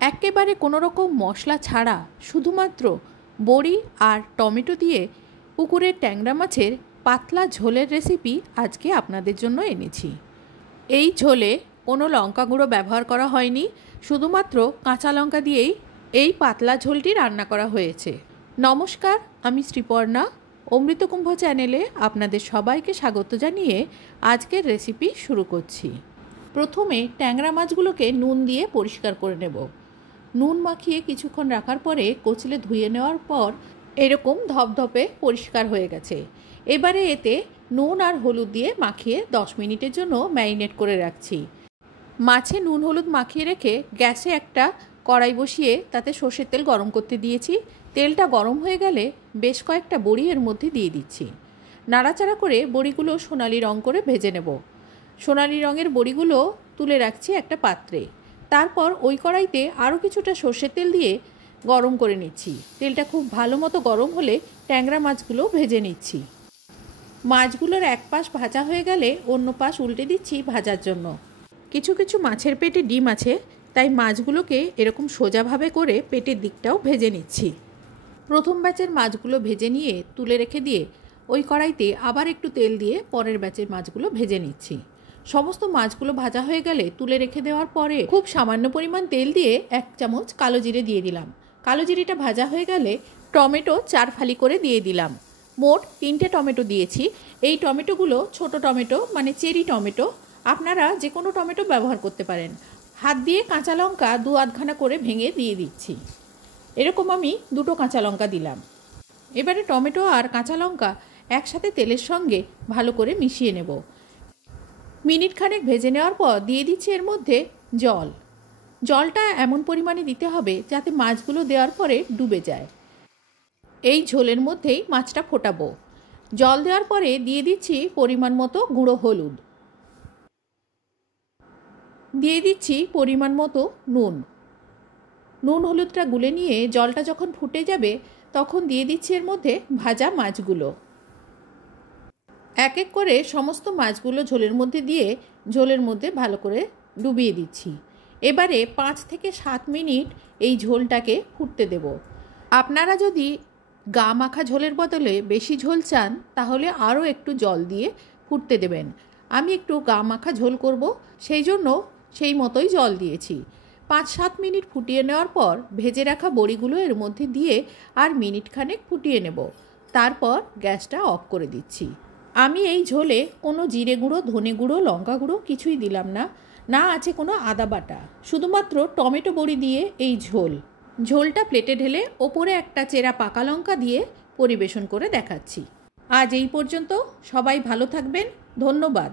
একেবারে কোনো রকম মশলা ছাড়া শুধুমাত্র বড়ি আর টমেটো দিয়ে পুকুরের ট্যাংরা মাছের পাতলা ঝোলের রেসিপি আজকে আপনাদের জন্য এনেছি। এই ঝোলে কোনো লঙ্কা গুঁড়ো ব্যবহার করা হয়নি, শুধুমাত্র কাঁচা লঙ্কা দিয়েই এই পাতলা ঝোলটি রান্না করা হয়েছে। নমস্কার, আমি শ্রীপর্ণা। অমৃতকুম্ভ চ্যানেলে আপনাদের সবাইকে স্বাগত জানিয়ে আজকের রেসিপি শুরু করছি। প্রথমে ট্যাংরা মাছগুলোকে নুন দিয়ে পরিষ্কার করে নেব। নুন মাখিয়ে কিছুক্ষণ রাখার পরে কচলে ধুয়ে নেওয়ার পর এরকম ধপধপে পরিষ্কার হয়ে গেছে। এবারে এতে নুন আর হলুদ দিয়ে মাখিয়ে 10 মিনিটের জন্য ম্যারিনেট করে রাখছি। মাছে নুন হলুদ মাখিয়ে রেখে গ্যাসে একটা কড়াই বসিয়ে তাতে সর্ষের তেল গরম করতে দিয়েছি। তেলটা গরম হয়ে গেলে বেশ কয়েকটা বড়ি এর মধ্যে দিয়ে দিচ্ছি। নাড়াচাড়া করে বড়িগুলো সোনালি রং করে ভেজে নেব। সোনালি রঙের বড়িগুলো তুলে রাখছি একটা পাত্রে। তারপর ওই কড়াইতে আরও কিছুটা সর্ষের তেল দিয়ে গরম করে নিচ্ছি। তেলটা খুব ভালো মতো গরম হলে ট্যাংরা মাছগুলো ভেজে নিচ্ছি। মাছগুলোর এক পাশ ভাজা হয়ে গেলে অন্য পাশ উল্টে দিচ্ছি ভাজার জন্য। কিছু কিছু মাছের পেটে ডিম আছে, তাই মাছগুলোকে এরকম সোজাভাবে করে পেটের দিকটাও ভেজে নিচ্ছি। প্রথম ব্যাচের মাছগুলো ভেজে নিয়ে তুলে রেখে দিয়ে ওই কড়াইতে আবার একটু তেল দিয়ে পরের ব্যাচের মাছগুলো ভেজে নিচ্ছি। সমস্ত মাছগুলো ভাজা হয়ে গেলে তুলে রেখে দেওয়ার পরে খুব সামান্য পরিমাণ তেল দিয়ে 1 চামচ কালো জিরে দিয়ে দিলাম। কালো জিরেটা ভাজা হয়ে গেলে টমেটো 4 ফালি করে দিয়ে দিলাম। মোট 3টে টমেটো দিয়েছি। এই টমেটোগুলো ছোট টমেটো, মানে চেরি টমেটো। আপনারা যে কোনো টমেটো ব্যবহার করতে পারেন। হাত দিয়ে কাঁচা লঙ্কা 2-8খানা করে ভেঙে দিয়ে দিচ্ছি। এরকম আমি 2টো কাঁচা লঙ্কা দিলাম। এবারে টমেটো আর কাঁচা লঙ্কা একসাথে তেলের সঙ্গে ভালো করে মিশিয়ে নেব। মিনিট খানেক ভেজে নেওয়ার পর দিয়ে দিচ্ছি এর মধ্যে জল। জলটা এমন পরিমাণে দিতে হবে যাতে মাছগুলো দেওয়ার পরে ডুবে যায়। এই ঝোলের মধ্যেই মাছটা ফোটাবো। জল দেওয়ার পরে দিয়ে দিচ্ছি পরিমাণ মতো গুঁড়ো হলুদ, দিয়ে দিচ্ছি পরিমাণ মতো নুন। নুন হলুদটা গুলে নিয়ে জলটা যখন ফুটে যাবে তখন দিয়ে দিচ্ছি এর মধ্যে ভাজা মাছগুলো। এক এক করে সমস্ত মাছগুলো ঝোলের মধ্যে দিয়ে ঝোলের মধ্যে ভালো করে ডুবিয়ে দিচ্ছি। এবারে 5 থেকে 7 মিনিট এই ঝোলটাকে ফুটতে দেব। আপনারা যদি গা মাখা ঝোলের বদলে বেশি ঝোল চান তাহলে আরও একটু জল দিয়ে ফুটতে দেবেন। আমি একটু গা মাখা ঝোল করব, সেই জন্য সেই মতোই জল দিয়েছি। 5-7 মিনিট ফুটিয়ে নেওয়ার পর ভেজে রাখা বড়িগুলো এর মধ্যে দিয়ে আর মিনিট খানেক ফুটিয়ে নেব। তারপর গ্যাসটা অফ করে দিচ্ছি। আমি এই ঝোলে কোনো জিরে গুঁড়ো, ধনে গুঁড়ো, লঙ্কা গুঁড়ো কিছুই দিলাম না। না আছে কোনো আদা বাটা, শুধুমাত্র টমেটো বড়ি দিয়ে এই ঝোল। ঝোলটা প্লেটে ঢেলে ওপরে একটা চেরা পাকা লঙ্কা দিয়ে পরিবেশন করে দেখাচ্ছি। আজ এই পর্যন্ত। সবাই ভালো থাকবেন। ধন্যবাদ।